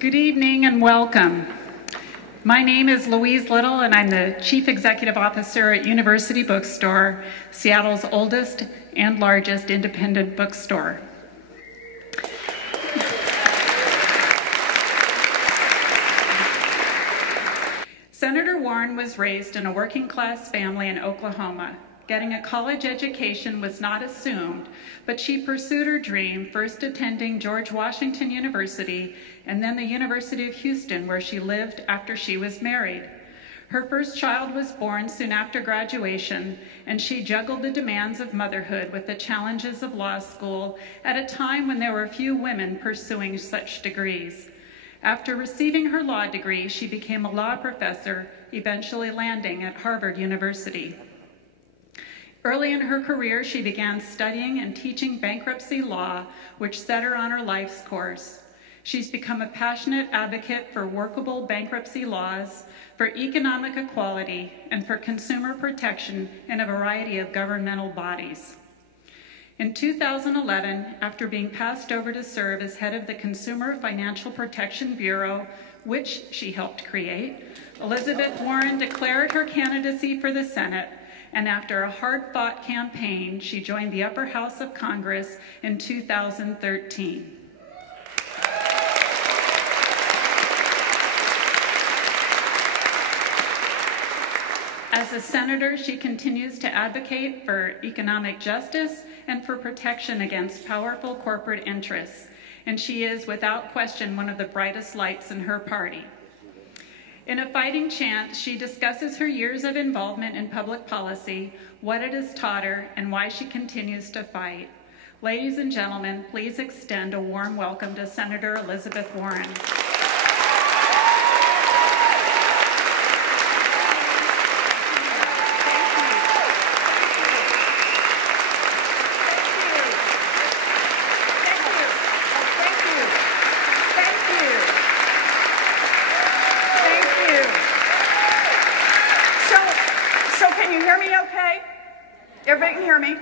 Good evening and welcome. My name is Louise Little and I'm the Chief Executive Officer at University Bookstore, Seattle's oldest and largest independent bookstore. Senator Warren was raised in a working-class family in Oklahoma. Getting a college education was not assumed, but she pursued her dream, first attending George Washington University and then the University of Houston, where she lived after she was married. Her first child was born soon after graduation, and she juggled the demands of motherhood with the challenges of law school at a time when there were few women pursuing such degrees. After receiving her law degree, she became a law professor, eventually landing at Harvard University. Early in her career, she began studying and teaching bankruptcy law, which set her on her life's course. She's become a passionate advocate for workable bankruptcy laws, for economic equality, and for consumer protection in a variety of governmental bodies. In 2011, after being passed over to serve as head of the Consumer Financial Protection Bureau, which she helped create, Elizabeth Warren declared her candidacy for the Senate, and after a hard-fought campaign, she joined the upper house of Congress in 2013. As a senator, she continues to advocate for economic justice and for protection against powerful corporate interests, and she is, without question, one of the brightest lights in her party. In a fighting chant, she discusses her years of involvement in public policy, what it has taught her, and why she continues to fight. Ladies and gentlemen, please extend a warm welcome to Senator Elizabeth Warren.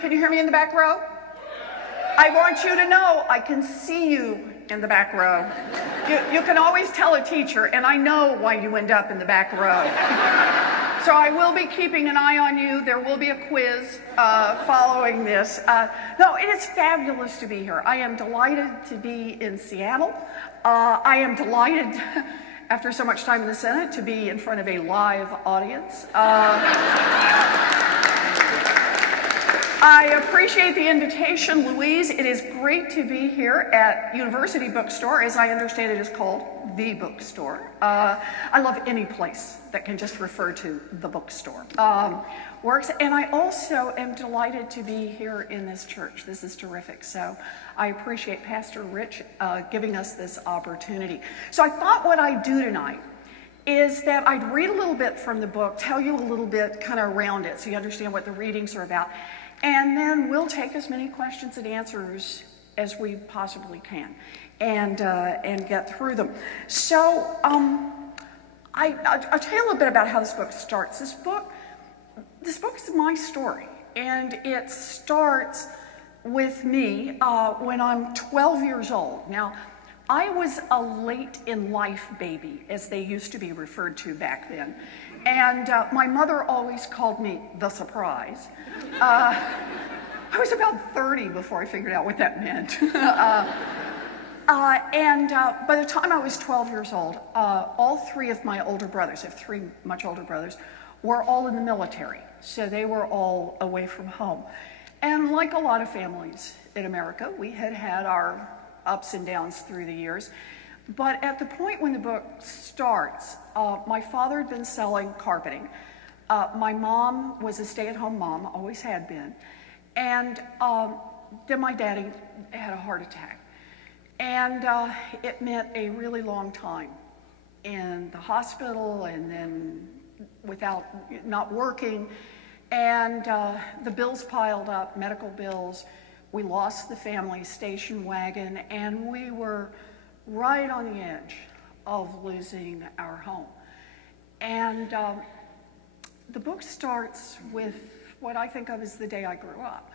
Can you hear me in the back row? I want you to know I can see you in the back row. You can always tell a teacher, and I know why you end up in the back row. So I will be keeping an eye on you. There will be a quiz following this. No, it is fabulous to be here. I am delighted to be in Seattle. I am delighted, after so much time in the Senate, to be in front of a live audience. I appreciate the invitation, Louise. It is great to be here at University Bookstore, as I understand it is called, the bookstore. I love any place that can just refer to the bookstore. Works, and I also am delighted to be here in this church. This is terrific, so I appreciate Pastor Rich giving us this opportunity. So I thought what I'd do tonight is that I'd read a little bit from the book, tell you a little bit kind of around it so you understand what the readings are about. And then we'll take as many questions and answers as we possibly can and get through them. So I'll tell you a little bit about how this book starts. This book is my story, and it starts with me when I'm 12 years old. Now, I was a late in life baby, as they used to be referred to back then. And my mother always called me the surprise. I was about 30 before I figured out what that meant. By the time I was 12 years old, all three of my older brothers, I have three much older brothers, were all in the military. So they were all away from home. And like a lot of families in America, we had had our ups and downs through the years. But at the point when the book starts, my father had been selling carpeting. My mom was a stay-at-home mom, always had been. And then my daddy had a heart attack. And it meant a really long time in the hospital and then not working. And the bills piled up, medical bills. We lost the family station wagon, and we were right on the edge of losing our home. And the book starts with what I think of as the day I grew up.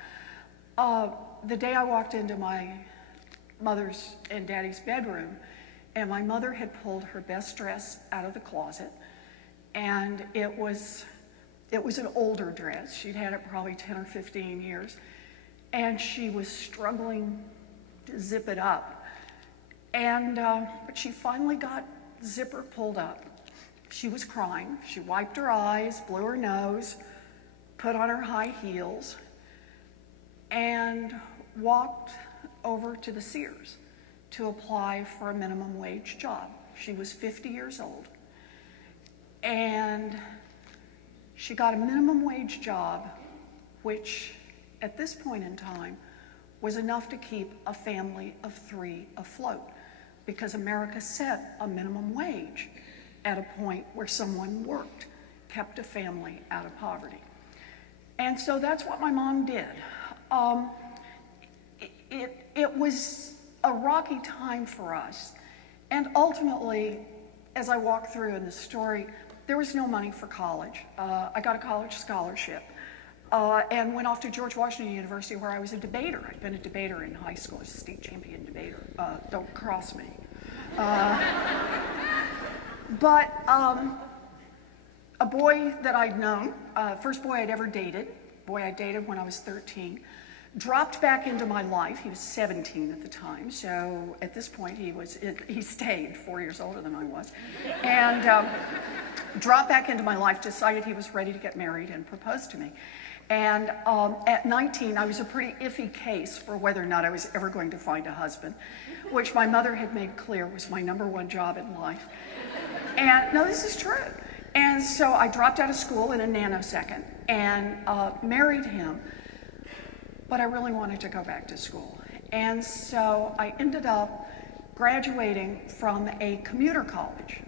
The day I walked into my mother's and daddy's bedroom and my mother had pulled her best dress out of the closet, and it was an older dress. She'd had it probably 10 or 15 years, and she was struggling to zip it up. And but she finally got the zipper pulled up. She was crying. She wiped her eyes, blew her nose, put on her high heels, and walked over to the Sears to apply for a minimum wage job. She was 50 years old. And she got a minimum wage job, which at this point in time was enough to keep a family of 3 afloat, because America set a minimum wage at a point where someone worked, kept a family out of poverty. And so that's what my mom did. It was a rocky time for us. And ultimately, as I walk through in the story, there was no money for college. I got a college scholarship and went off to George Washington University, where I was a debater. I'd been a debater in high school, a state champion debater. Don't cross me. But a boy that I'd known, first boy I'd ever dated, boy I dated when I was 13, dropped back into my life. He was 17 at the time, so at this point he stayed 4 years older than I was, and dropped back into my life, decided he was ready to get married, and proposed to me. And at 19, I was a pretty iffy case for whether or not I was ever going to find a husband, which my mother had made clear was my #1 job in life. And no, this is true. And so I dropped out of school in a nanosecond and married him. But I really wanted to go back to school. And so I ended up graduating from a commuter college,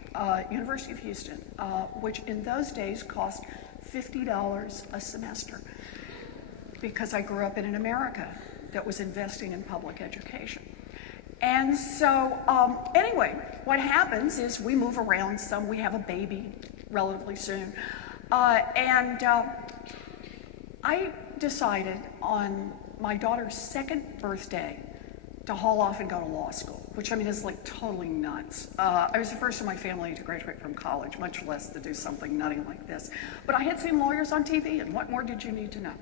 University of Houston, which in those days cost $50 a semester, because I grew up in an America that was investing in public education. And so anyway, what happens is we move around some. We have a baby relatively soon. I decided on my daughter's 2nd birthday to haul off and go to law school, which I mean is like totally nuts. I was the first in my family to graduate from college, much less to do something nutty like this. But I had seen lawyers on TV, and what more did you need to know?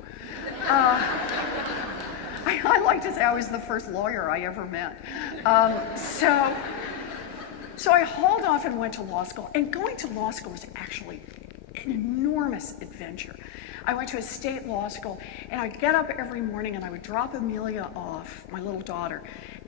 I like to say I was the first lawyer I ever met. So I hauled off and went to law school, and going to law school was actually an enormous adventure. I went to a state law school, and I'd get up every morning and I would drop Amelia off, my little daughter,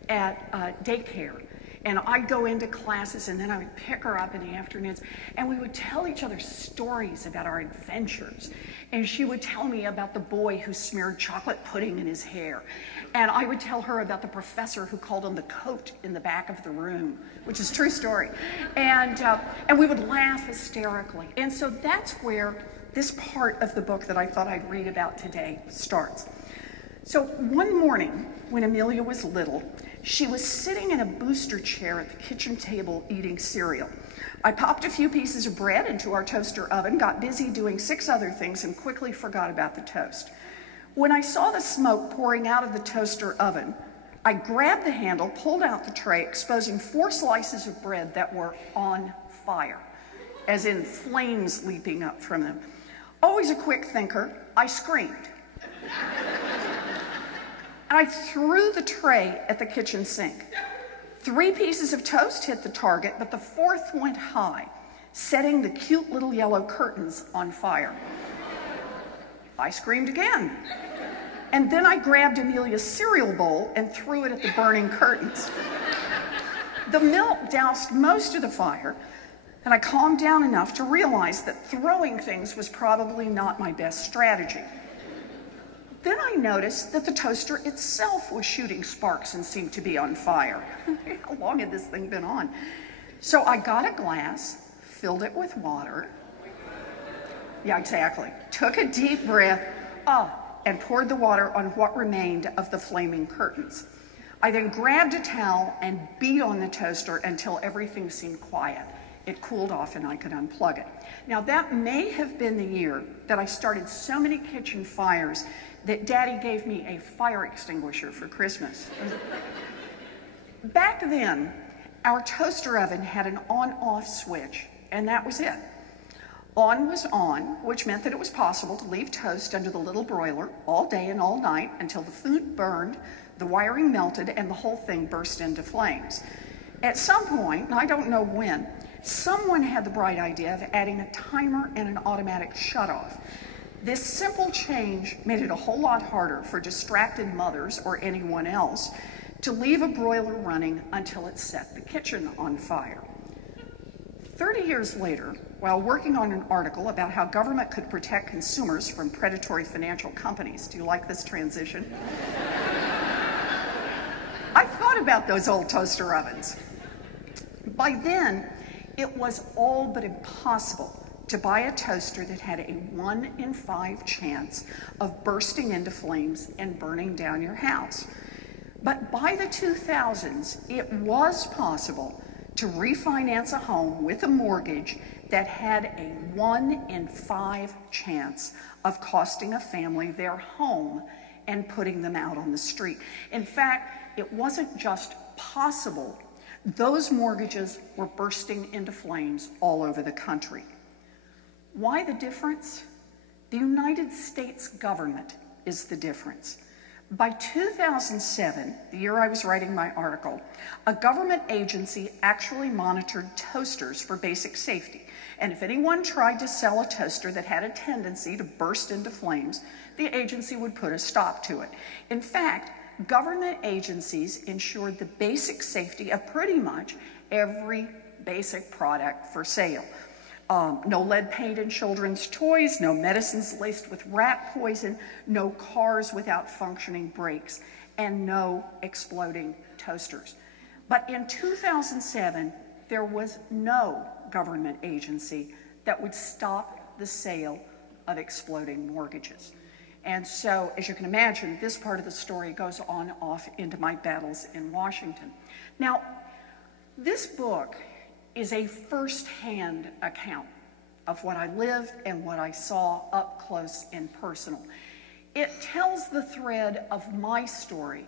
at daycare. And I'd go into classes, and then I would pick her up in the afternoons, and we would tell each other stories about our adventures. And she would tell me about the boy who smeared chocolate pudding in his hair. And I would tell her about the professor who called him the coat in the back of the room, which is a true story. And we would laugh hysterically. And so that's where this part of the book that I thought I'd read about today starts. So one morning, when Amelia was little, she was sitting in a booster chair at the kitchen table eating cereal. I popped a few pieces of bread into our toaster oven, got busy doing 6 other things, and quickly forgot about the toast. When I saw the smoke pouring out of the toaster oven, I grabbed the handle, pulled out the tray, exposing 4 slices of bread that were on fire, as in flames leaping up from them. Always a quick thinker, I screamed. I threw the tray at the kitchen sink. 3 pieces of toast hit the target, but the 4th went high, setting the cute little yellow curtains on fire. I screamed again. And then I grabbed Amelia's cereal bowl and threw it at the burning curtains. The milk doused most of the fire, and I calmed down enough to realize that throwing things was probably not my best strategy. Then I noticed that the toaster itself was shooting sparks and seemed to be on fire. How long had this thing been on? So I got a glass, filled it with water. Yeah, exactly. Took a deep breath, and poured the water on what remained of the flaming curtains. I then grabbed a towel and beat on the toaster until everything seemed quiet. It cooled off and I could unplug it. Now that may have been the year that I started so many kitchen fires that Daddy gave me a fire extinguisher for Christmas. Back then, Our toaster oven had an on-off switch, and that was it. On was on, which meant that it was possible to leave toast under the little broiler all day and all night until the food burned, the wiring melted, and the whole thing burst into flames. At some point, and I don't know when, someone had the bright idea of adding a timer and an automatic shutoff. This simple change made it a whole lot harder for distracted mothers or anyone else to leave a broiler running until it set the kitchen on fire. 30 years later, while working on an article about how government could protect consumers from predatory financial companies, do you like this transition? I thought about those old toaster ovens. By then, it was all but impossible to buy a toaster that had a 1 in 5 chance of bursting into flames and burning down your house. But by the 2000s, it was possible to refinance a home with a mortgage that had a 1 in 5 chance of costing a family their home and putting them out on the street. In fact, it wasn't just possible. Those mortgages were bursting into flames all over the country. Why the difference? The United States government is the difference. By 2007, the year I was writing my article, a government agency actually monitored toasters for basic safety. And if anyone tried to sell a toaster that had a tendency to burst into flames, the agency would put a stop to it. In fact, government agencies ensured the basic safety of pretty much every basic product for sale. No lead paint in children's toys, no medicines laced with rat poison, no cars without functioning brakes, and no exploding toasters. But in 2007, there was no government agency that would stop the sale of exploding mortgages. And so, as you can imagine, this part of the story goes on off into my battles in Washington. Now, this book is a first-hand account of what I lived and what I saw up close and personal. It tells the thread of my story,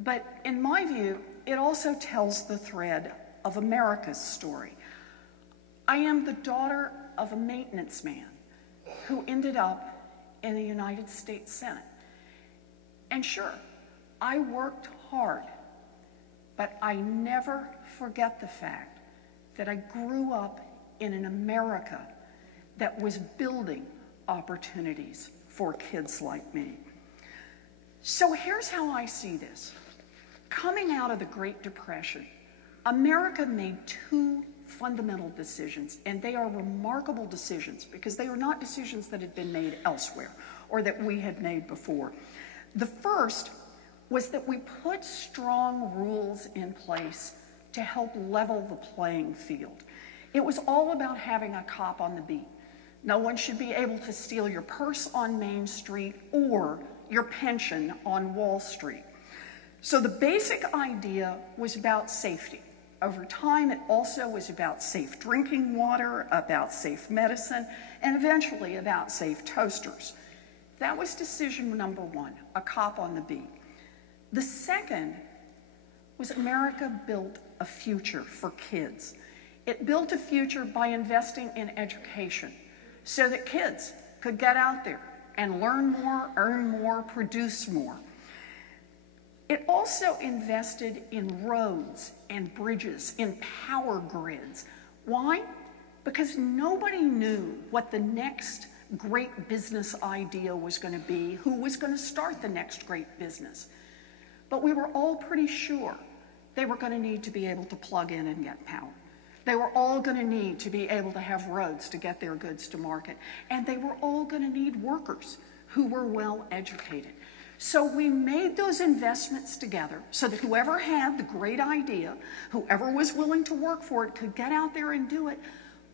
but in my view, it also tells the thread of America's story. I am the daughter of a maintenance man who ended up in the United States Senate. And sure, I worked hard, but I never forget the fact that I grew up in an America that was building opportunities for kids like me. So here's how I see this. Coming out of the Great Depression, America made 2 fundamental decisions, and they are remarkable decisions because they are not decisions that had been made elsewhere or that we had made before. The first was that we put strong rules in place to help level the playing field. It was all about having a cop on the beat. No one should be able to steal your purse on Main Street or your pension on Wall Street. So the basic idea was about safety. Over time, it also was about safe drinking water, about safe medicine, and eventually about safe toasters. That was decision number 1, a cop on the beat. The second was America built a future for kids. It built a future by investing in education so that kids could get out there and learn more, earn more, produce more. It also invested in roads and bridges, in power grids. Why? Because nobody knew what the next great business idea was going to be, who was going to start the next great business. But we were all pretty sure they were going to need to be able to plug in and get power. They were all going to need to be able to have roads to get their goods to market. And they were all going to need workers who were well educated. So we made those investments together so that whoever had the great idea, whoever was willing to work for it, could get out there and do it,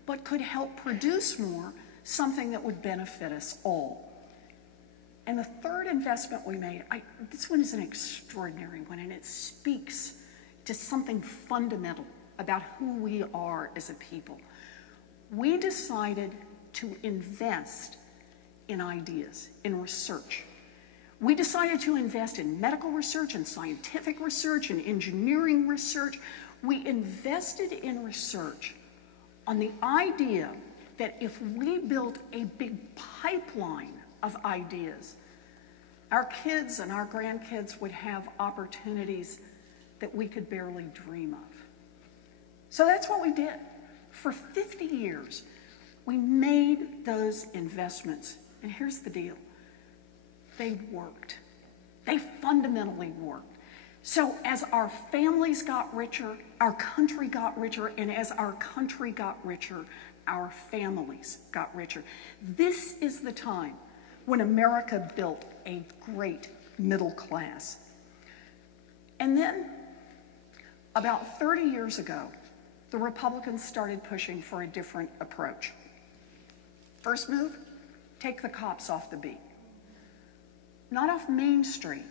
but could help produce more, something that would benefit us all. And the third investment we made, this one is an extraordinary one, and it speaks to something fundamental about who we are as a people. We decided to invest in ideas, in research. We decided to invest in medical research and scientific research and engineering research. We invested in research on the idea that if we built a big pipeline of ideas, our kids and our grandkids would have opportunities that we could barely dream of. So that's what we did. For 50 years, we made those investments. And here's the deal. They worked. They fundamentally worked. So as our families got richer, our country got richer, and as our country got richer, our families got richer. This is the time when America built a great middle class. And then, about 30 years ago, the Republicans started pushing for a different approach. First move, take the cops off the beat. Not off Main Street,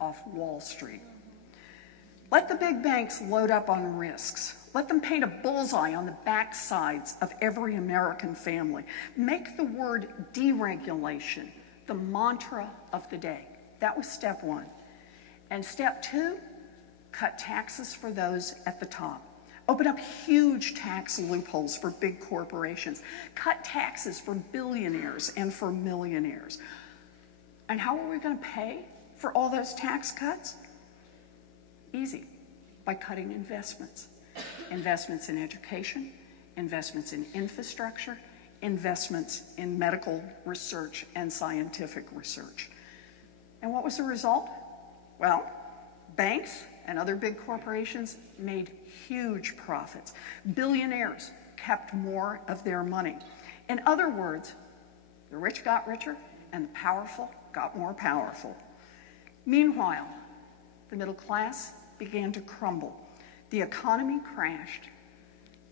off Wall Street. Let the big banks load up on risks. Let them paint a bullseye on the backsides of every American family. Make the word deregulation the mantra of the day. That was step one. And step two, cut taxes for those at the top. Open up huge tax loopholes for big corporations. Cut taxes for billionaires and for millionaires. And how are we going to pay for all those tax cuts? Easy, by cutting investments. Investments in education, investments in infrastructure, investments in medical research and scientific research. And what was the result? Well, banks and other big corporations made huge profits. Billionaires kept more of their money. In other words, the rich got richer and the powerful got more powerful. Meanwhile, the middle class began to crumble. The economy crashed,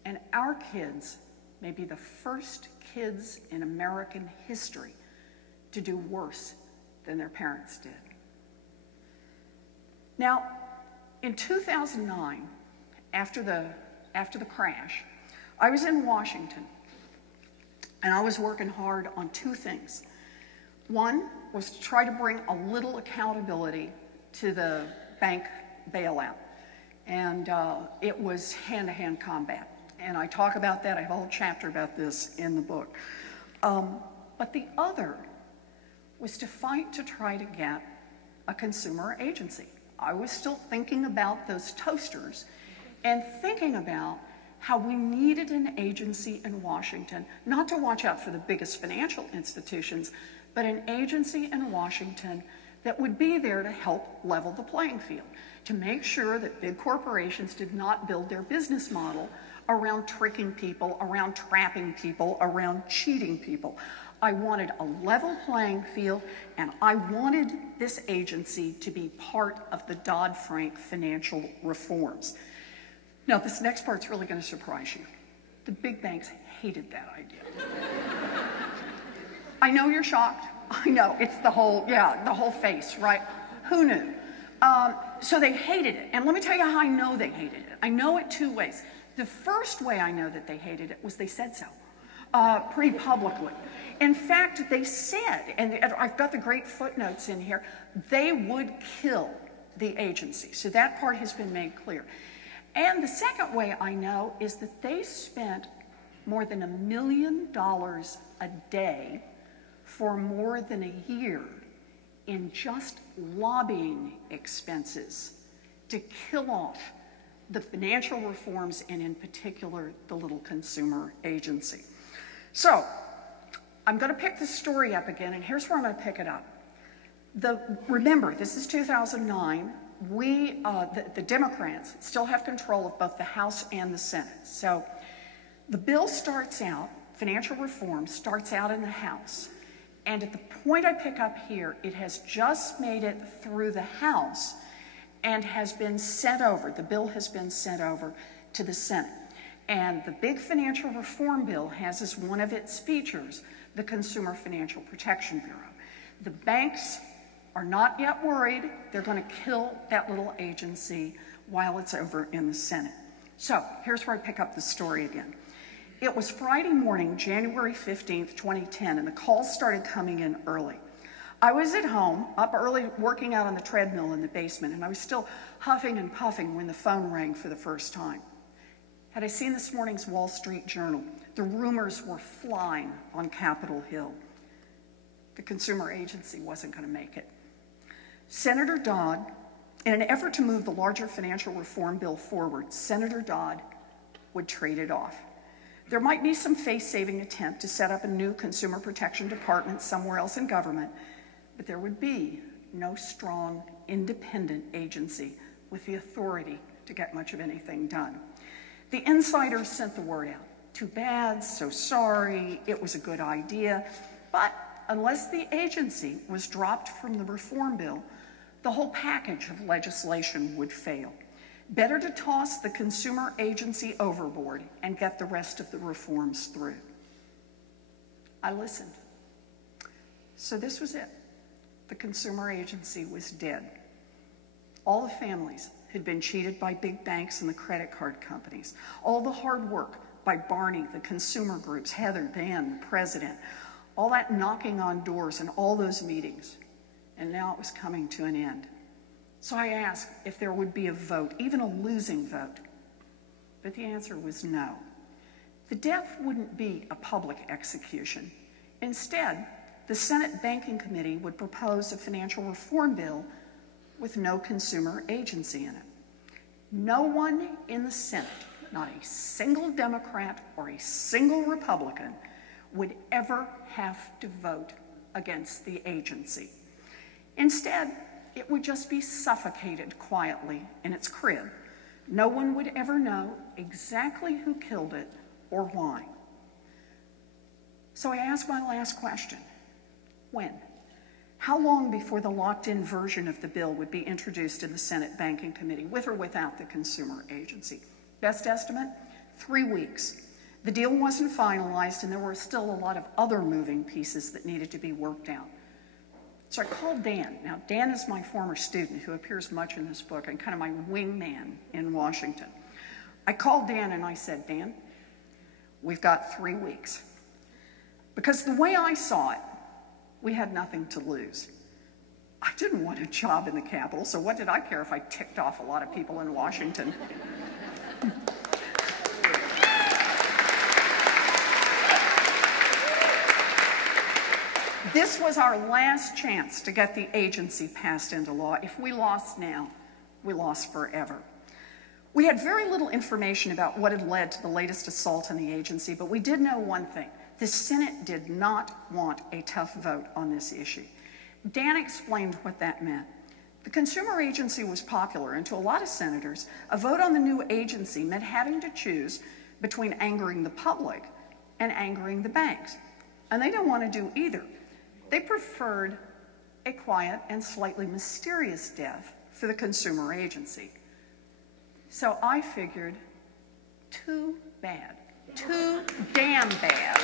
and our kids may be the first kids in American history to do worse than their parents did. Now, in 2009, after the crash, I was in Washington, and I was working hard on two things. One was to try to bring a little accountability to the bank bailout, and it was hand-to-hand combat. And I talk about that. I have a whole chapter about this in the book. But the other was to fight to try to get a consumer agency. I was still thinking about those toasters and thinking about how we needed an agency in Washington, not to watch out for the biggest financial institutions, but an agency in Washington that would be there to help level the playing field, to make sure that big corporations did not build their business model around tricking people, around trapping people, around cheating people. I wanted a level playing field, and I wanted this agency to be part of the Dodd-Frank financial reforms. Now, this next part's really going to surprise you. The big banks hated that idea. I know you're shocked. I know, it's the whole face, right? Who knew? So they hated it. And let me tell you how I know they hated it. I know it two ways. The first way I know that they hated it was they said so, pretty publicly. In fact, they said, and I've got the great footnotes in here, they would kill the agency. So that part has been made clear. And the second way I know is that they spent more than $1 million a day for more than a year in just lobbying expenses to kill off the financial reforms, and in particular, the little consumer agency. So, I'm going to pick the story up again, and here's where I'm going to pick it up. Remember, this is 2009. The Democrats still have control of both the House and the Senate. So, the bill starts out, financial reform starts out in the House. And at the point I pick up here, it has just made it through the House and has been sent over, the bill has been sent over to the Senate. And the big financial reform bill has as one of its features the Consumer Financial Protection Bureau. The banks are not yet worried. They're going to kill that little agency while it's over in the Senate. So here's where I pick up the story again. It was Friday morning, January 15th, 2010, and the calls started coming in early. I was at home, up early, working out on the treadmill in the basement, and I was still huffing and puffing when the phone rang for the first time. Had I seen this morning's Wall Street Journal, the rumors were flying on Capitol Hill. The consumer agency wasn't going to make it. Senator Dodd, in an effort to move the larger financial reform bill forward, Senator Dodd would trade it off. There might be some face-saving attempt to set up a new consumer protection department somewhere else in government, but there would be no strong, independent agency with the authority to get much of anything done. The insiders sent the word out. Too bad, so sorry, it was a good idea, but unless the agency was dropped from the reform bill, the whole package of legislation would fail. Better to toss the consumer agency overboard and get the rest of the reforms through. I listened. So this was it. The consumer agency was dead. All the families had been cheated by big banks and the credit card companies. All the hard work by Barney, the consumer groups, Heather, Dan, the president, all that knocking on doors and all those meetings. And now it was coming to an end. So I asked if there would be a vote, even a losing vote. But the answer was no. The death wouldn't be a public execution. Instead, the Senate Banking Committee would propose a financial reform bill with no consumer agency in it. No one in the Senate, not a single Democrat or a single Republican, would ever have to vote against the agency. Instead, it would just be suffocated quietly in its crib. No one would ever know exactly who killed it or why. So I asked my last question. When? How long before the locked-in version of the bill would be introduced in the Senate Banking Committee, with or without the consumer agency? Best estimate, 3 weeks. The deal wasn't finalized, and there were still a lot of other moving pieces that needed to be worked out. So I called Dan. Now, Dan is my former student who appears much in this book and kind of my wingman in Washington. I called Dan and I said, Dan, we've got 3 weeks. Because the way I saw it, we had nothing to lose. I didn't want a job in the Capitol, so what did I care if I ticked off a lot of people in Washington? This was our last chance to get the agency passed into law. If we lost now, we lost forever. We had very little information about what had led to the latest assault on the agency, but we did know one thing. The Senate did not want a tough vote on this issue. Dan explained what that meant. The consumer agency was popular, and to a lot of senators, a vote on the new agency meant having to choose between angering the public and angering the banks. And they didn't want to do either. They preferred a quiet and slightly mysterious death for the consumer agency. So I figured, too bad, too damn bad.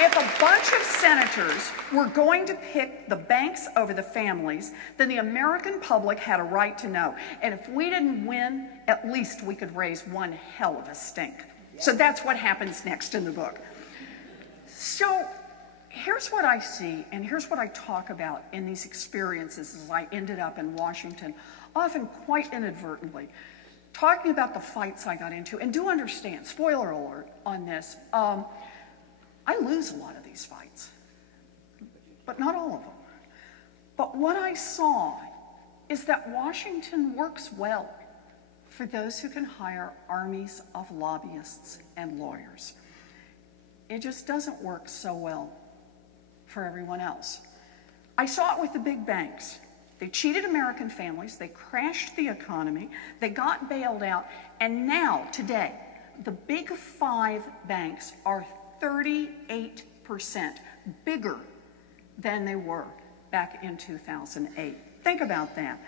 If a bunch of senators were going to pick the banks over the families, then the American public had a right to know. And if we didn't win, at least we could raise one hell of a stink. So that's what happens next in the book. So here's what I see, and here's what I talk about in these experiences as I ended up in Washington, often quite inadvertently, talking about the fights I got into. And do understand, spoiler alert on this, I lose a lot of these fights, but not all of them. But what I saw is that Washington works well for those who can hire armies of lobbyists and lawyers. It just doesn't work so well for everyone else. I saw it with the big banks. They cheated American families, they crashed the economy, they got bailed out, and now, today, the big 5 banks are 38% bigger than they were back in 2008. Think about that.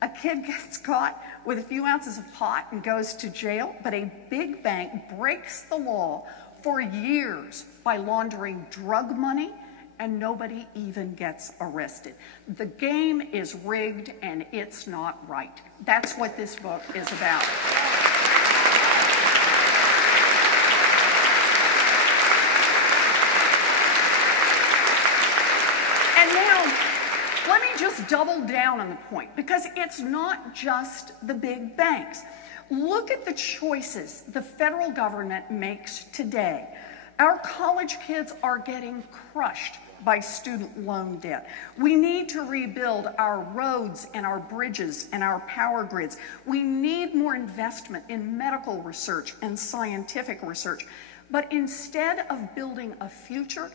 A kid gets caught with a few ounces of pot and goes to jail, but a big bank breaks the law for years by laundering drug money, and nobody even gets arrested. The game is rigged and it's not right. That's what this book is about. just double down on the point, because it's not just the big banks. Look at the choices the federal government makes today. Our college kids are getting crushed by student loan debt. We need to rebuild our roads and our bridges and our power grids. We need more investment in medical research and scientific research. But instead of building a future,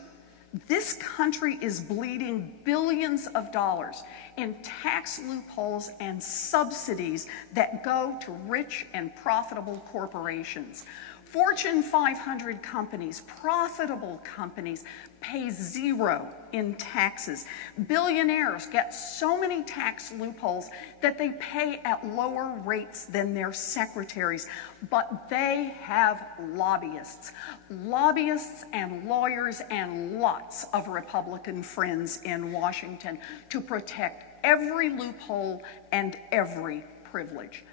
this country is bleeding billions of dollars in tax loopholes and subsidies that go to rich and profitable corporations. Fortune 500 companies, profitable companies, pay zero in taxes. Billionaires get so many tax loopholes that they pay at lower rates than their secretaries, but they have lobbyists. Lobbyists and lawyers and lots of Republican friends in Washington to protect every loophole and every privilege.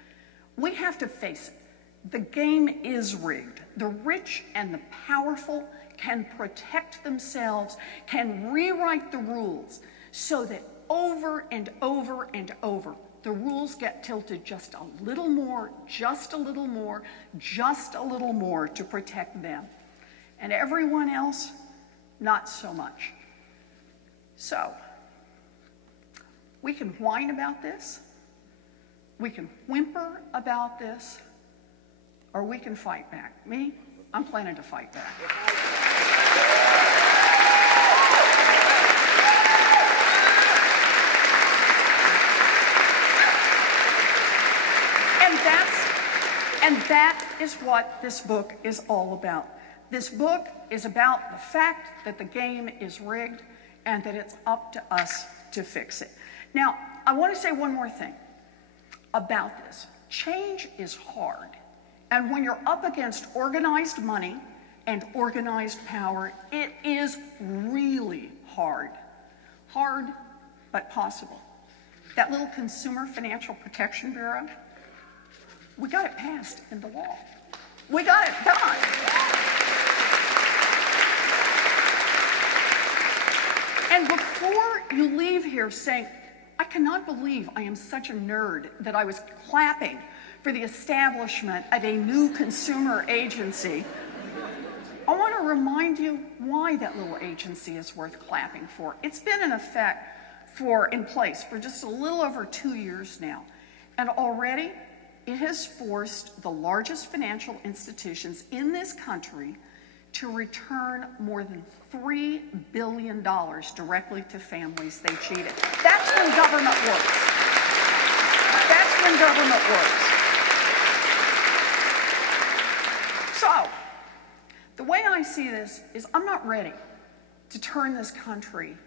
We have to face it. The game is rigged. The rich and the powerful can protect themselves, can rewrite the rules so that over and over and over, the rules get tilted just a little more, just a little more, just a little more to protect them. And everyone else, not so much. So, we can whine about this, we can whimper about this, or we can fight back. Me, I'm planning to fight back. And that is what this book is all about. This book is about the fact that the game is rigged and that it's up to us to fix it. Now, I want to say one more thing about this. Change is hard. And when you're up against organized money and organized power, it is really hard. Hard, but possible. That little Consumer Financial Protection Bureau, we got it passed into law. We got it done. And before you leave here saying, I cannot believe I am such a nerd that I was clapping for the establishment of a new consumer agency, I want to remind you why that little agency is worth clapping for. It's been in place for just a little over 2 years now. And already it has forced the largest financial institutions in this country to return more than $3 billion directly to families they cheated. That's when government works. That's when government works. So, the way I see this is I'm not ready to turn this country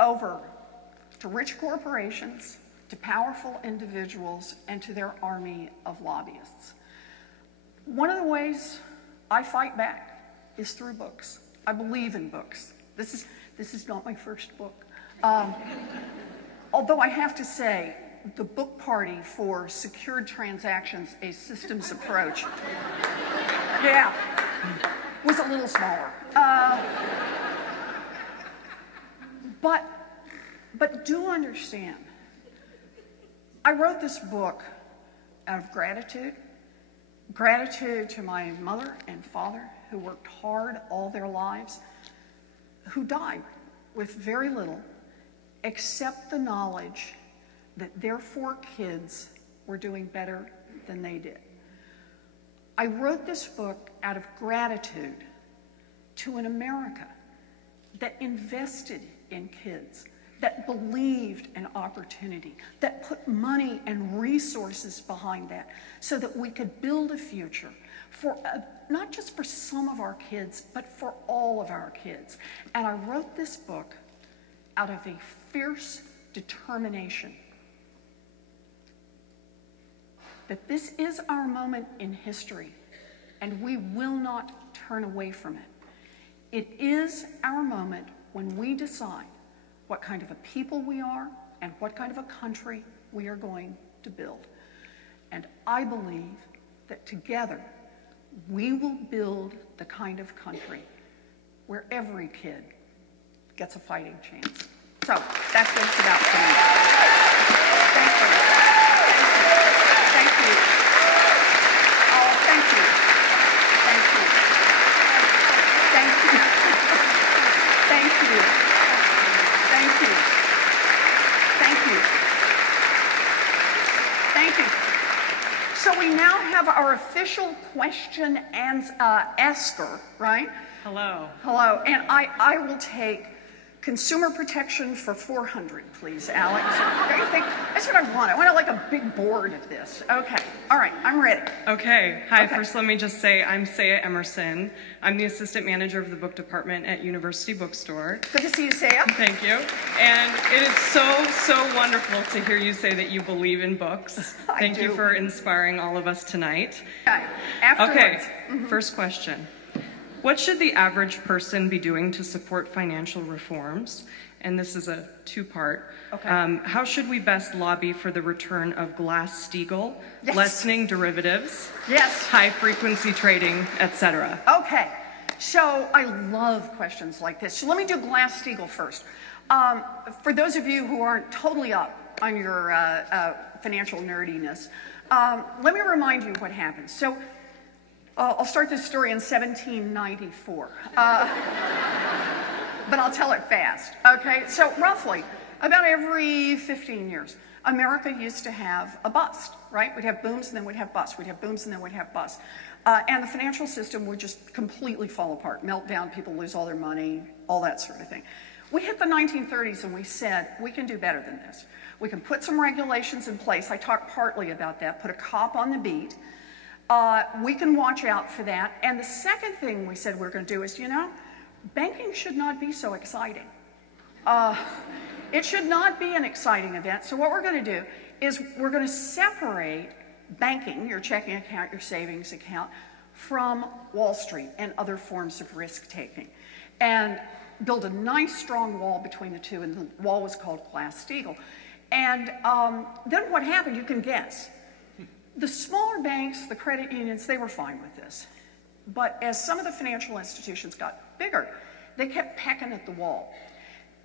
over to rich corporations, to powerful individuals, and to their army of lobbyists. One of the ways I fight back is through books. I believe in books. This is not my first book. Although I have to say, the book party for Secured Transactions, a Systems Approach, yeah, was a little smaller. But do understand, I wrote this book out of gratitude. Gratitude to my mother and father who worked hard all their lives, who died with very little except the knowledge that their 4 kids were doing better than they did. I wrote this book out of gratitude to an America that invested in kids, that believed in opportunity, that put money and resources behind that so that we could build a future for not just for some of our kids, but for all of our kids. And I wrote this book out of a fierce determination that this is our moment in history, and we will not turn away from it. It is our moment when we decide what kind of a people we are and what kind of a country we are going to build. And I believe that together we will build the kind of country where every kid gets a fighting chance. So that's what it's about for me. Thank you. Thank you. Oh, thank you. Thank you. Thank you. Thank you. Thank you. Thank you. Thank you. So we now have our official question and asker, right? Hello. Hello. And I will take consumer protection for 400, please, Alex. That's what I want. I want like a big board of this. Okay. All right. I'm ready. Okay. Hi. Okay. First, let me just say I'm Saya Emerson. I'm the assistant manager of the book department at University Bookstore. Good to see you, Saya. Thank you. And it is so wonderful to hear you say that you believe in books. Thank you for inspiring all of us tonight. Okay. Afterwards. Okay. First question. What should the average person be doing to support financial reforms? And this is a two-part. Okay. How should we best lobby for the return of Glass-Steagall, Yes. lessening derivatives, Yes. high-frequency trading, etc.? Okay. So I love questions like this. So let me do Glass-Steagall first. For those of you who aren't totally up on your financial nerdiness, let me remind you what happened. So I'll start this story in 1794, but I'll tell it fast, okay? So roughly, about every 15 years, America used to have a bust, right? We'd have booms and then we'd have busts. We'd have booms and then we'd have busts. And the financial system would just completely fall apart, melt down, people lose all their money, all that sort of thing. We hit the 1930s and we said, we can do better than this. We can put some regulations in place. I talked partly about that, put a cop on the beat. We can watch out for that. And the second thing we said we're going to do is, banking should not be so exciting. It should not be an exciting event. So what we're going to do is we're going to separate banking, your checking account, your savings account, from Wall Street and other forms of risk-taking, and build a nice, strong wall between the two. And the wall was called Glass-Steagall. And then what happened, you can guess. The smaller banks, the credit unions, they were fine with this. But as some of the financial institutions got bigger, they kept pecking at the wall.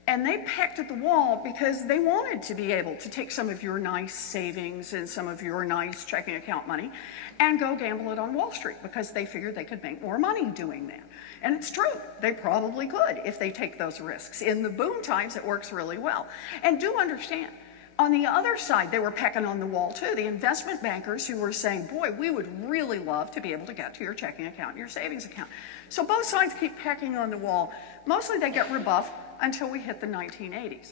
And they pecked at the wall because they wanted to be able to take some of your nice savings and some of your nice checking account money and go gamble it on Wall Street because they figured they could make more money doing that. And it's true, they probably could if they take those risks. In the boom times, it works really well. And do understand, on the other side, they were pecking on the wall too. The investment bankers who were saying, boy, we would really love to be able to get to your checking account and your savings account. So both sides keep pecking on the wall. Mostly they get rebuffed until we hit the 1980s.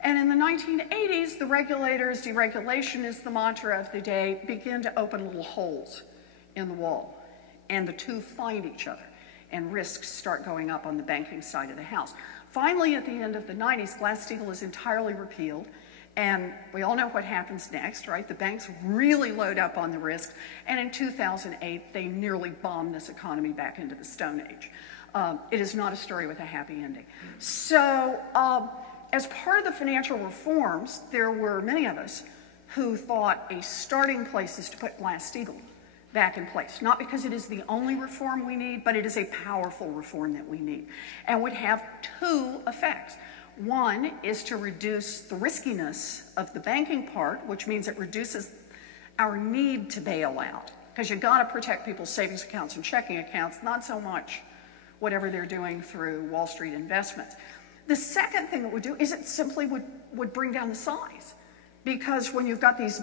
And in the 1980s, the regulators, deregulation is the mantra of the day, begin to open little holes in the wall. And the two find each other. And risks start going up on the banking side of the house. Finally, at the end of the 90s, Glass-Steagall is entirely repealed. And we all know what happens next, right? The banks really load up on the risk. And in 2008, they nearly bombed this economy back into the Stone Age. It is not a story with a happy ending. So as part of the financial reforms, there were many of us who thought a starting place is to put Glass-Steagall back in place. Not because it is the only reform we need, but it is a powerful reform that we need. And would have two effects. One is to reduce the riskiness of the banking part, which means it reduces our need to bail out, because you've got to protect people's savings accounts and checking accounts, not so much whatever they're doing through Wall Street investments. The second thing it would do is it simply would bring down the size, because when you've got these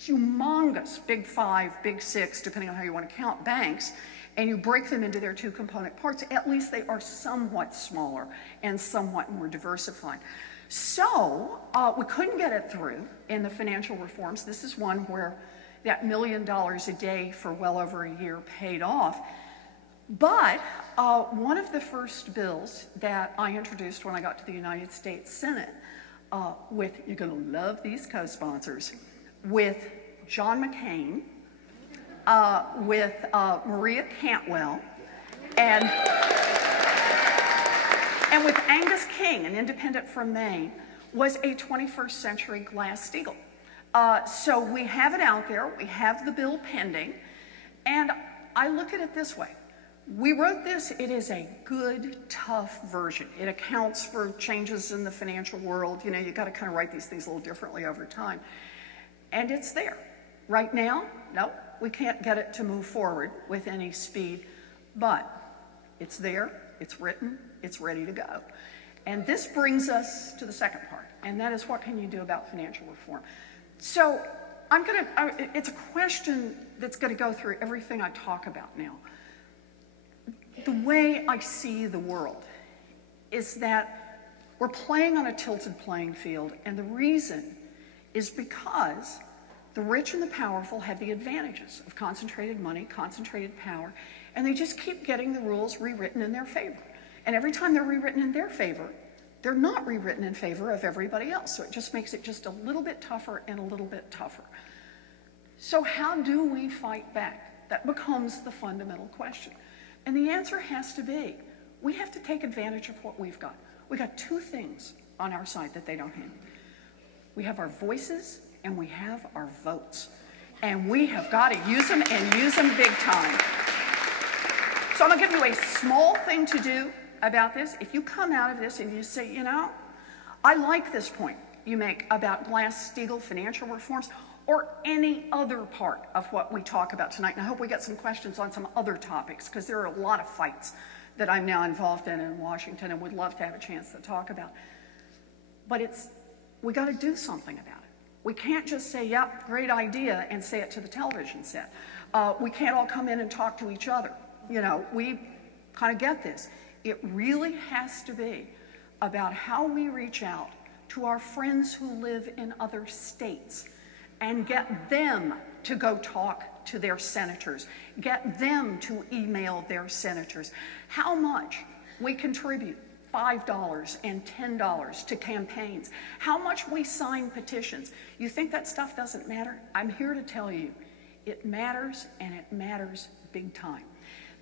humongous big five, big six, depending on how you want to count, banks, and you break them into their two component parts, at least they are somewhat smaller and somewhat more diversified. So we couldn't get it through in the financial reforms. This is one where that $1 million a day for well over a year paid off. But one of the first bills that I introduced when I got to the United States Senate with, you're going to love these co-sponsors, with John McCain, with Maria Cantwell, and with Angus King, an independent from Maine, was a 21st century Glass-Steagall. So we have it out there, we have the bill pending, and I look at it this way. We wrote this. It is a good, tough version. It accounts for changes in the financial world. You know, you got to kind of write these things a little differently over time. And it's there. Right now, no, we can't get it to move forward with any speed, but it's there, it's written, it's ready to go. And this brings us to the second part, and that is, what can you do about financial reform? So it's a question that's going to go through everything I talk about now. The way I see the world is that we're playing on a tilted playing field, and the reason is because the rich and the powerful have the advantages of concentrated money, concentrated power, and they just keep getting the rules rewritten in their favor. And every time they're rewritten in their favor, they're not rewritten in favor of everybody else. So it just makes it just a little bit tougher and a little bit tougher. So how do we fight back? That becomes the fundamental question. And the answer has to be, we have to take advantage of what we've got. We got two things on our side that they don't have. We have our voices and we have our votes. And we have got to use them, and use them big time. So I'm going to give you a small thing to do about this. If you come out of this and you say, you know, I like this point you make about Glass-Steagall financial reforms, or any other part of what we talk about tonight. And I hope we get some questions on some other topics, because there are a lot of fights that I'm now involved in Washington and would love to have a chance to talk about. But we got to do something about it. We can't just say, yep, great idea, and say it to the television set. We can't all come in and talk to each other. You know, we kind of get this. It really has to be about how we reach out to our friends who live in other states and get them to go talk to their senators, get them to email their senators. How much we contribute, $5 and $10 to campaigns, how much we sign petitions. You think that stuff doesn't matter? I'm here to tell you, it matters, and it matters big time.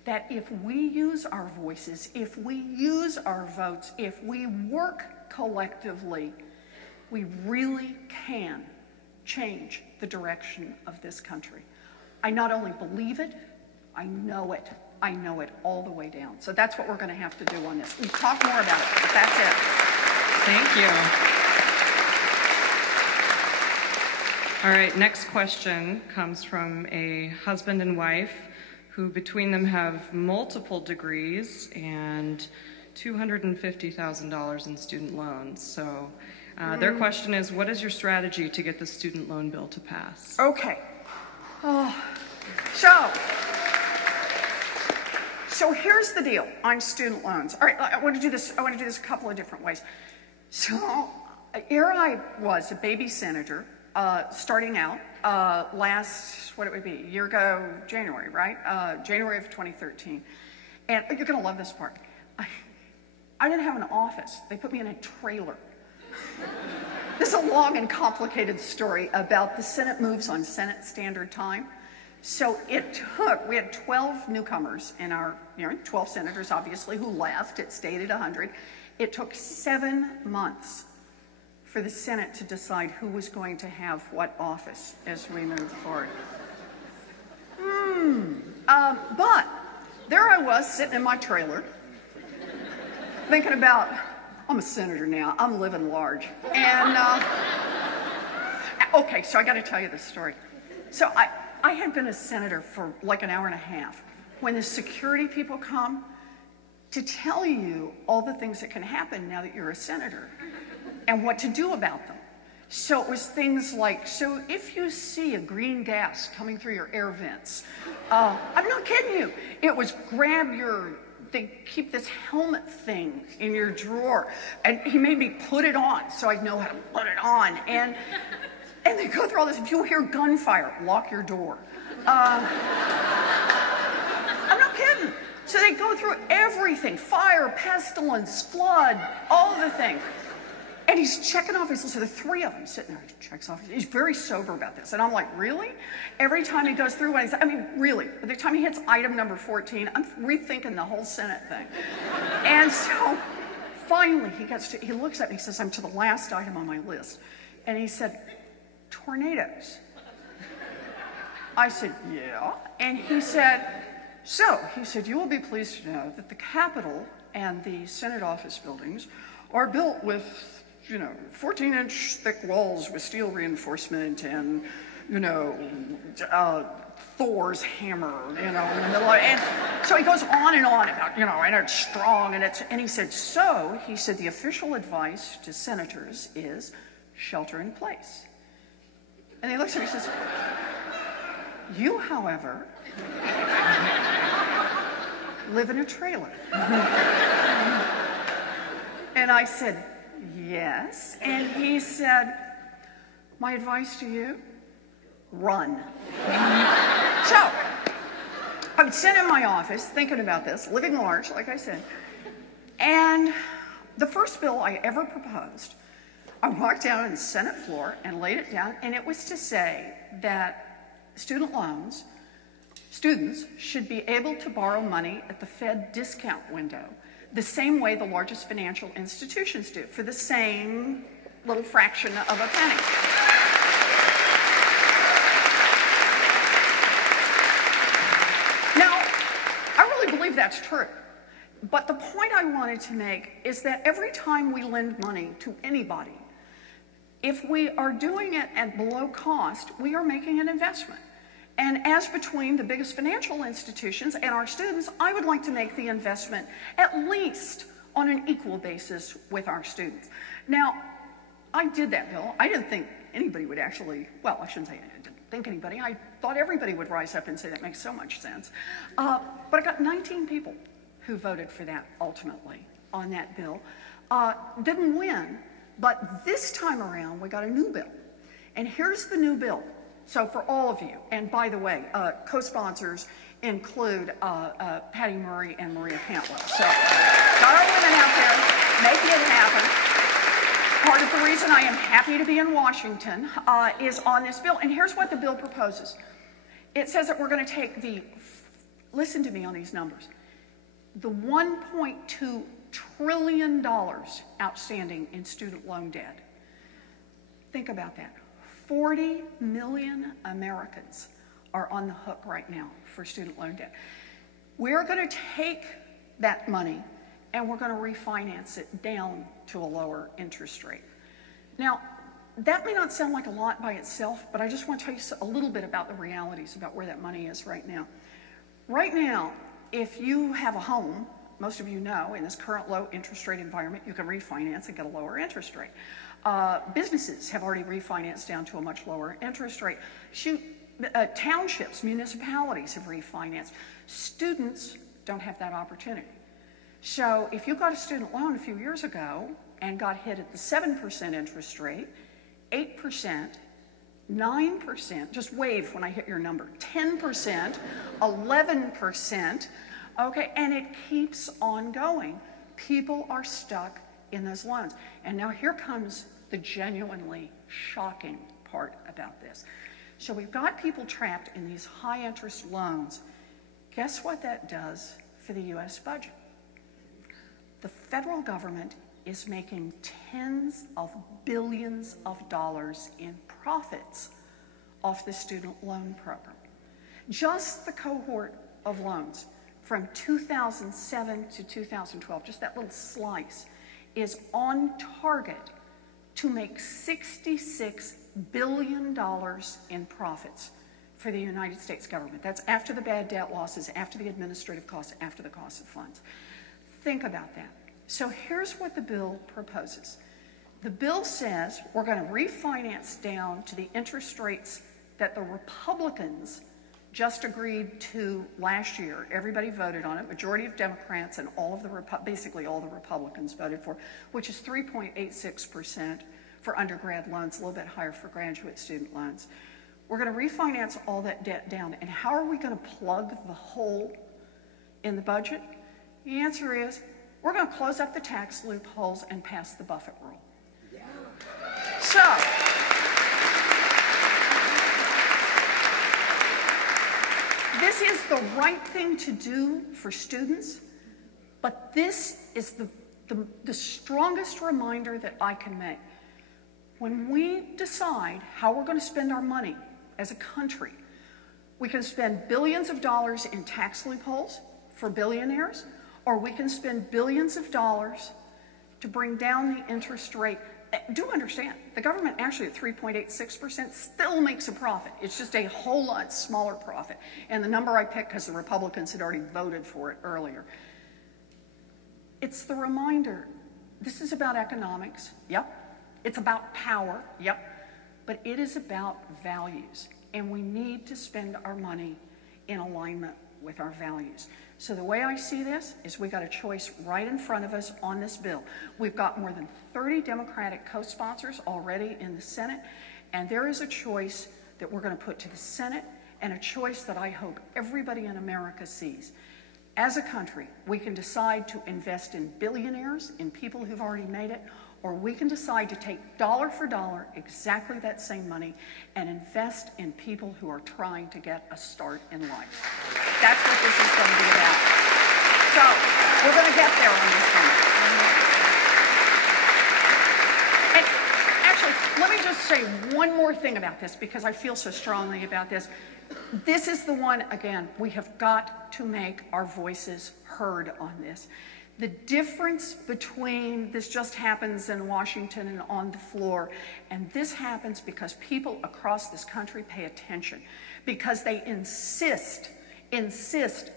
That if we use our voices, if we use our votes, if we work collectively, we really can change the direction of this country. I not only believe it, I know it. I know it all the way down. So that's what we're going to have to do on this. We'll talk more about it, but that's it. Thank you. All right, next question comes from a husband and wife who between them have multiple degrees and $250,000 in student loans. So their question is, what is your strategy to get the student loan bill to pass? Okay. So here's the deal on student loans. All right, I want to do this a couple of different ways. So here I was, a baby senator, starting out a year ago, January, right? January of 2013. And you're going to love this part. I didn't have an office. They put me in a trailer. This is a long and complicated story about the Senate moves on Senate Standard Time. So we had 12 newcomers in our, 12 senators, obviously, who left. It stayed at 100. It took 7 months for the Senate to decide who was going to have what office as we moved forward. But there I was, sitting in my trailer, thinking about, I'm a senator now, I'm living large. And, okay, so I got to tell you this story. So I had been a senator for like an hour and a half. When the security people come to tell you all the things that can happen now that you're a senator and what to do about them. So it was things like, so if you see a green gas coming through your air vents, I'm not kidding you, it was they keep this helmet thing in your drawer, and he made me put it on so I'd know how to put it on. And they go through all this. If you hear gunfire, lock your door. I'm not kidding. So they go through everything, fire, pestilence, flood, all of the things. And he's checking off his list. So the three of them sitting there, he checks off. He's very sober about this. And I'm like, really? Every time he goes through one, really. By the time he hits item number 14, I'm rethinking the whole Senate thing. And so finally he looks at me, he says, I'm to the last item on my list. And he said, tornadoes. I said, yeah. And he said, So he said, you will be pleased to know that the Capitol and the Senate office buildings are built with, 14-inch thick walls with steel reinforcement and, Thor's hammer, in the middle. And so he goes on and on about, and it's strong, and he said, the official advice to senators is shelter in place. And he looks at me and says, you, however, live in a trailer. And I said, yes. And he said, my advice to you, run. So, I'm sitting in my office thinking about this, living large, like I said, and the first bill I ever proposed, I walked down on the Senate floor and laid it down, and it was to say that students should be able to borrow money at the Fed discount window, the same way the largest financial institutions do, for the same little fraction of a penny. Now, I really believe that's true. But the point I wanted to make is that every time we lend money to anybody, if we are doing it at below cost, we are making an investment. And as between the biggest financial institutions and our students, I would like to make the investment at least on an equal basis with our students. Now, I did that bill. I didn't think anybody would actually, well, I shouldn't say I didn't think anybody. I thought everybody would rise up and say that makes so much sense. But I got 19 people who voted for that ultimately on that bill. Didn't win, but this time around we got a new bill. And here's the new bill. So for all of you, and by the way, co-sponsors include Patty Murray and Maria Cantwell. So got our women out there making it happen. Part of the reason I am happy to be in Washington is on this bill. And here's what the bill proposes. It says that we're going to take listen to me on these numbers, the $1.2 trillion outstanding in student loan debt. Think about that. 40 million Americans are on the hook right now for student loan debt. We're going to take that money and we're going to refinance it down to a lower interest rate. Now, that may not sound like a lot by itself, but I just want to tell you a little bit about the realities about where that money is right now. Right now, if you have a home, most of you know, in this current low interest rate environment, you can refinance and get a lower interest rate. Businesses have already refinanced down to a much lower interest rate. Townships, municipalities have refinanced. Students don't have that opportunity. So if you got a student loan a few years ago and got hit at the 7% interest rate, 8%, 9%, just wave when I hit your number, 10%, 11%, okay, and it keeps on going. People are stuck in those loans. And now here comes the genuinely shocking part about this. So we've got people trapped in these high interest loans. Guess what that does for the US budget? The federal government is making tens of billions of dollars in profits off the student loan program. Just the cohort of loans from 2007 to 2012, just that little slice, is on target to make $66 billion in profits for the United States government. That's after the bad debt losses, after the administrative costs, after the cost of funds. Think about that. So here's what the bill proposes. The bill says we're going to refinance down to the interest rates that the Republicans just agreed to last year. Everybody voted on it. Majority of Democrats and all of the basically all the Republicans voted for, which is 3.86% for undergrad loans, a little bit higher for graduate student loans. We're going to refinance all that debt down. And how are we going to plug the hole in the budget? The answer is we're going to close up the tax loopholes and pass the Buffett rule. Yeah. So, this is the right thing to do for students, but this is the strongest reminder that I can make. When we decide how we're going to spend our money as a country, We can spend billions of dollars in tax loopholes for billionaires, or we can spend billions of dollars to bring down the interest rate. Do understand, the government actually at 3.86% still makes a profit. It's just a whole lot smaller profit. And the number I picked because the Republicans had already voted for it earlier. It's the reminder, this is about economics, yep. It's about power, yep. But it is about values. And we need to spend our money in alignment with our values. So the way I see this is we got a choice right in front of us on this bill. We've got more than 30 Democratic co-sponsors already in the Senate, and there is a choice that we're going to put to the Senate, and a choice that I hope everybody in America sees. As a country, we can decide to invest in billionaires, in people who've already made it, or we can decide to take dollar for dollar exactly that same money and invest in people who are trying to get a start in life. That's what this is going to be about. So we're going to get there on this one. And actually, let me just say one more thing about this because I feel so strongly about this. This is the one, again, we have got to make our voices heard on this. The difference between this just happens in Washington and on the floor, and this happens because people across this country pay attention, because they insist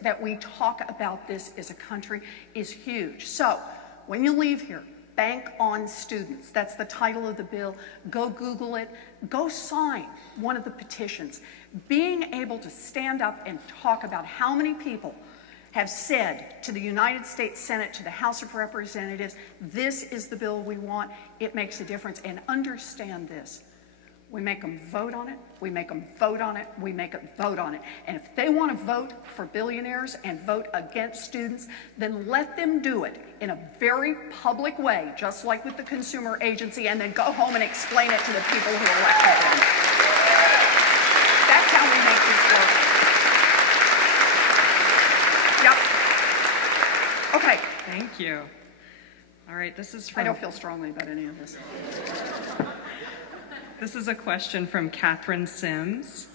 that we talk about this as a country is huge. So when you leave here, bank on students. That's the title of the bill. Go Google it. Go sign one of the petitions. Being able to stand up and talk about how many people have said to the United States Senate, to the House of Representatives, this is the bill we want, it makes a difference. And understand this. We make them vote on it, we make them vote on it, we make them vote on it. And if they want to vote for billionaires and vote against students, then let them do it in a very public way, just like with the consumer agency, and then go home and explain it to the people who elected them. That's how we make this work. Yep. Okay. Thank you. All right, this is from... I don't feel strongly about any of this. This is a question from Catherine Sims.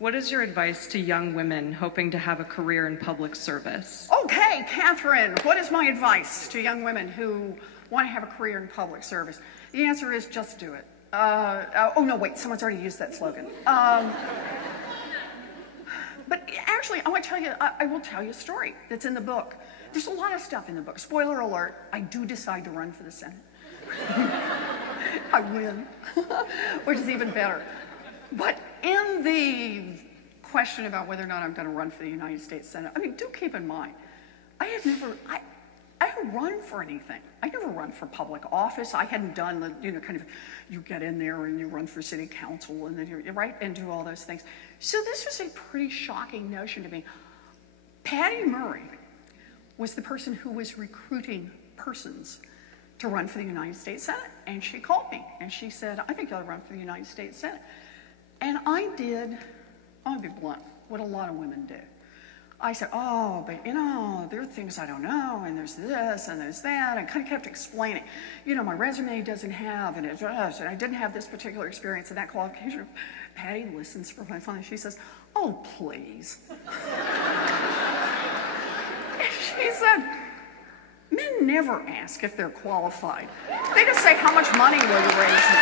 What is your advice to young women hoping to have a career in public service? Okay, Catherine, what is my advice to young women who want to have a career in public service? The answer is just do it. Oh, no, wait, someone's already used that slogan. But actually, I want to tell you, I will tell you a story that's in the book. There's a lot of stuff in the book. Spoiler alert, I do decide to run for the Senate. I win, which is even better. But in the question about whether or not I'm going to run for the United States Senate, I mean, do keep in mind, I haven't run for anything. I never run for public office. I hadn't done the, kind of, you get in there and you run for city council and then you're right and do all those things. So this was a pretty shocking notion to me. Patty Murray was the person who was recruiting persons to run for the United States Senate. And she called me and she said, I think you ought to run for the United States Senate. And I did, I'll be blunt, what a lot of women do. I said, oh, but there are things I don't know, and there's this and there's that. I kind of kept explaining, my resume doesn't have, and I didn't have this particular experience and that qualification. Patty listens for my phone and she says, oh, please. She said, men never ask if they're qualified. They just say, how much money will you raise me?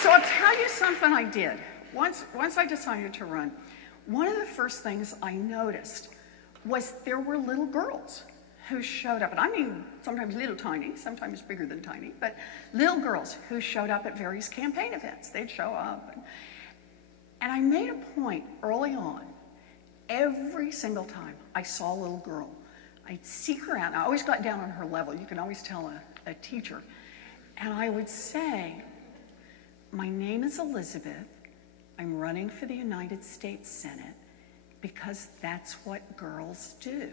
So I'll tell you something I did. Once I decided to run, one of the first things I noticed was there were little girls who showed up. And I mean, sometimes little tiny, sometimes bigger than tiny, but little girls who showed up at various campaign events. They'd show up. And I made a point early on, every single time I saw a little girl, I'd seek her out. And I always got down on her level. You can always tell a teacher. And I would say, my name is Elizabeth. I'm running for the United States Senate because that's what girls do. You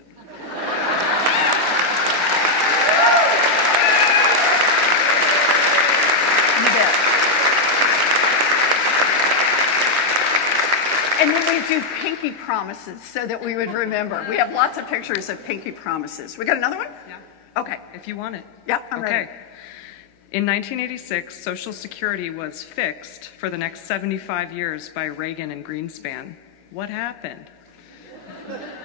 bet. And then we do pinky promises so that we would remember. We have lots of pictures of pinky promises. We got another one? Yeah. Okay. If you want it. Yeah, I'm ready. Okay. In 1986, Social Security was fixed for the next 75 years by Reagan and Greenspan. What happened?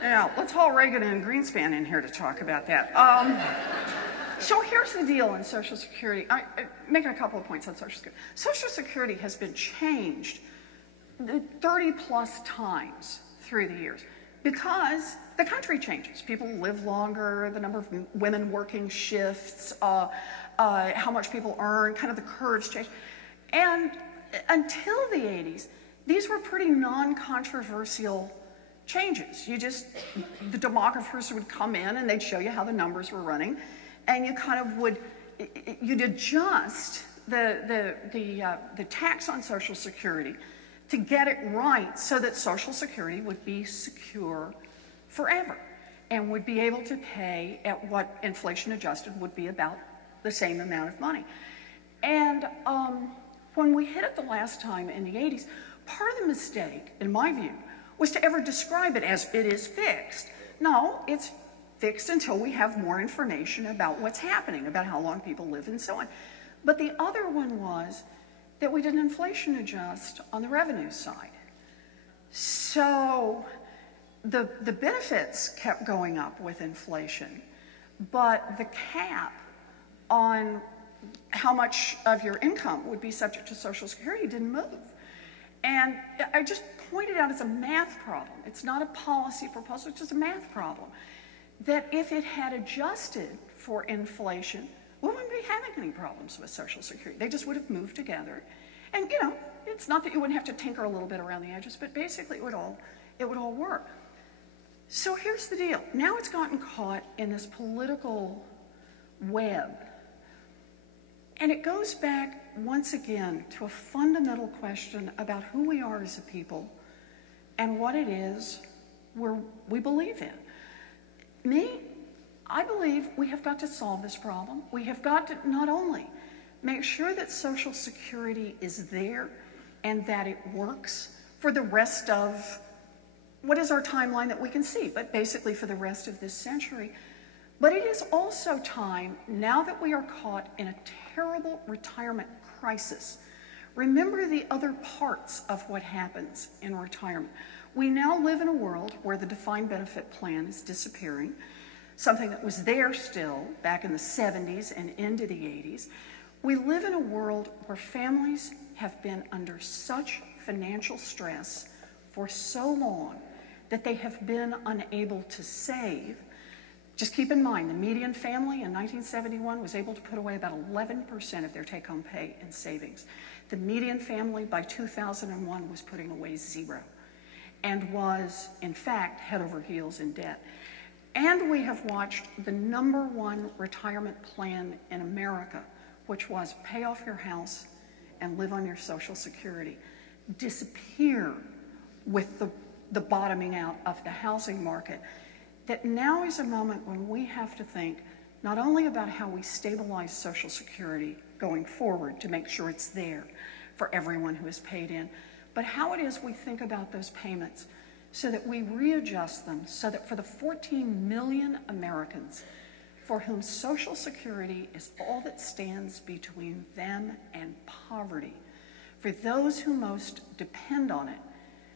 Yeah, let's haul Reagan and Greenspan in here to talk about that. So here's the deal on Social Security. I'm making a couple of points on Social Security. Social Security has been changed 30 plus times through the years because the country changes. People live longer, the number of women working shifts, how much people earn, kind of the curves change. And until the 80s, these were pretty non-controversial changes. The demographers would come in and they'd show you how the numbers were running, and you kind of you'd adjust the tax on Social Security to get it right so that Social Security would be secure forever and would be able to pay at what inflation adjusted would be about the same amount of money. And when we hit it the last time in the 80s, part of the mistake, in my view, was to ever describe it as it is fixed. No, it's fixed until we have more information about what's happening, about how long people live and so on. But the other one was that we didn't inflation adjust on the revenue side. So the benefits kept going up with inflation, but the cap on how much of your income would be subject to Social Security didn't move. And I just pointed out it's a math problem. It's not a policy proposal, it's just a math problem. That if it had adjusted for inflation, we wouldn't be having any problems with Social Security. They just would have moved together. And you know, it's not that you wouldn't have to tinker a little bit around the edges, but basically it would all work. So here's the deal. Now it's gotten caught in this political web. And it goes back once again to a fundamental question about who we are as a people and what it is we believe in. I believe we have got to solve this problem. We have got to not only make sure that Social Security is there and that it works for the rest of what is our timeline that we can see, but basically for the rest of this century. But it is also time, now that we are caught in a terrible retirement crisis, remember the other parts of what happens in retirement. We now live in a world where the defined benefit plan is disappearing, something that was there still back in the 70s and into the 80s. We live in a world where families have been under such financial stress for so long that they have been unable to save. Just keep in mind, the median family in 1971 was able to put away about 11% of their take-home pay in savings. The median family by 2001 was putting away zero and was, in fact, head over heels in debt. And we have watched the #1 retirement plan in America, which was pay off your house and live on your Social Security, disappear with the bottoming out of the housing market. That now is a moment when we have to think not only about how we stabilize Social Security going forward to make sure it's there for everyone who is paid in, but how it is we think about those payments so that we readjust them so that for the 14 million Americans for whom Social Security is all that stands between them and poverty, for those who most depend on it,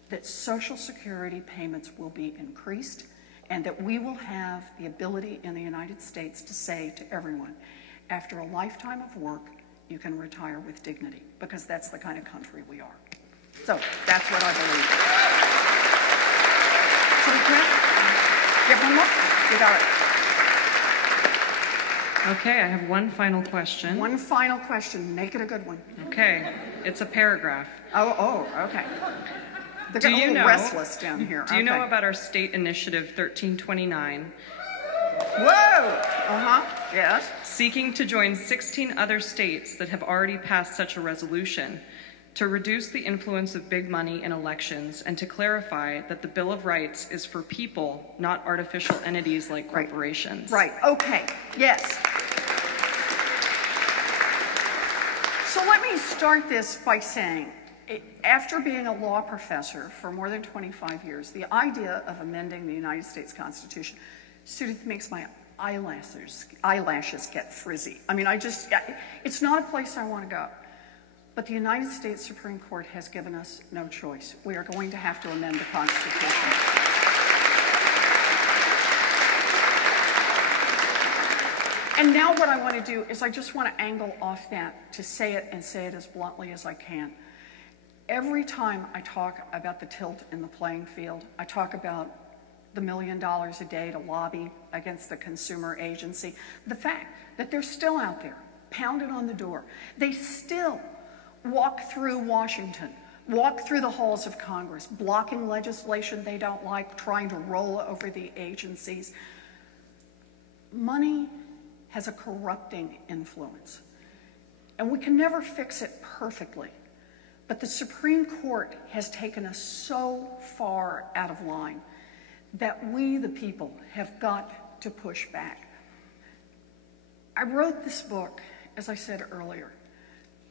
that Social Security payments will be increased and that we will have the ability in the United States to say to everyone, after a lifetime of work, you can retire with dignity, because that's the kind of country we are. So that's what I believe. So we can get one more? You got it. Okay, I have one final question. One final question. Make it a good one. Okay, it's a paragraph. Oh, okay. They're getting a little restless down here. Do you know about our state initiative 1329? Whoa! Yes. Seeking to join 16 other states that have already passed such a resolution to reduce the influence of big money in elections and to clarify that the Bill of Rights is for people, not artificial entities like corporations. Right. Okay. Yes. So let me start this by saying, after being a law professor for more than 25 years, the idea of amending the United States Constitution sort of makes my eyelashes get frizzy. I mean, it's not a place I want to go. But the United States Supreme Court has given us no choice. We are going to have to amend the Constitution. And now what I want to do is I just want to angle off that to say it and say it as bluntly as I can. Every time I talk about the tilt in the playing field, I talk about the $1 million a day to lobby against the consumer agency, the fact that they're still out there, pounded on the door. They still walk through Washington, walk through the halls of Congress, blocking legislation they don't like, trying to roll over the agencies. Money has a corrupting influence, and we can never fix it perfectly. But the Supreme Court has taken us so far out of line that we, the people, have got to push back. I wrote this book, as I said earlier,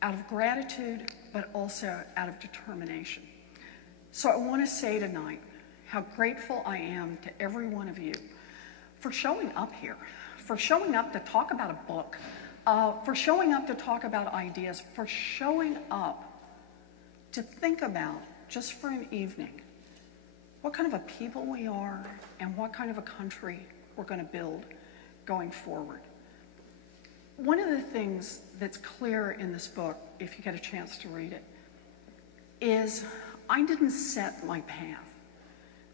out of gratitude, but also out of determination. So I want to say tonight how grateful I am to every one of you for showing up here, for showing up to talk about a book, for showing up to talk about ideas, for showing up to think about, just for an evening, what kind of a people we are and what kind of a country we're going to build going forward. One of the things that's clear in this book, if you get a chance to read it, is I didn't set my path.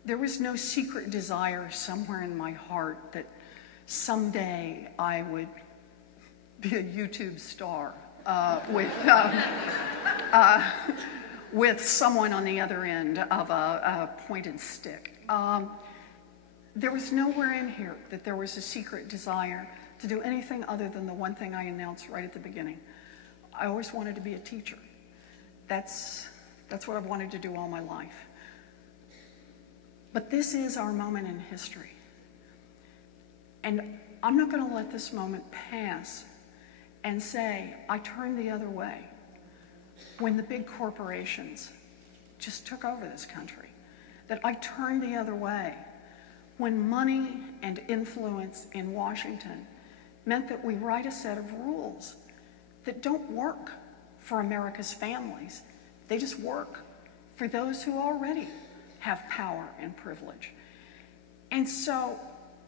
There was no secret desire somewhere in my heart that someday I would be a YouTube star with someone on the other end of a pointed stick. There was nowhere in here that there was a secret desire to do anything other than the one thing I announced right at the beginning. I always wanted to be a teacher. That's what I've wanted to do all my life. But this is our moment in history. And I'm not going to let this moment pass and say, I turned the other way when the big corporations just took over this country. That I turned the other way when money and influence in Washington meant that we write a set of rules that don't work for America's families. They just work for those who already have power and privilege. And so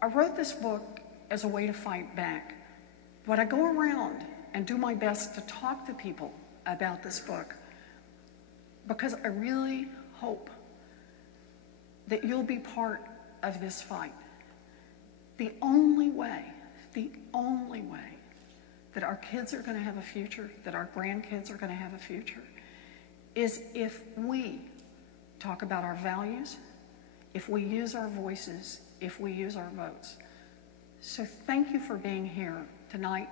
I wrote this book as a way to fight back. But I go around and do my best to talk to people about this book because I really hope that you'll be part of this fight. The only way that our kids are going to have a future, that our grandkids are going to have a future, is if we talk about our values, if we use our voices, if we use our votes. So thank you for being here tonight,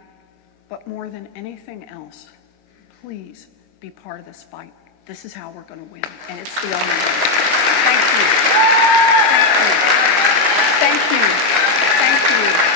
but more than anything else, please be part of this fight. This is how we're going to win, and it's the only way. Thank you. Thank you. Thank you. Thank you.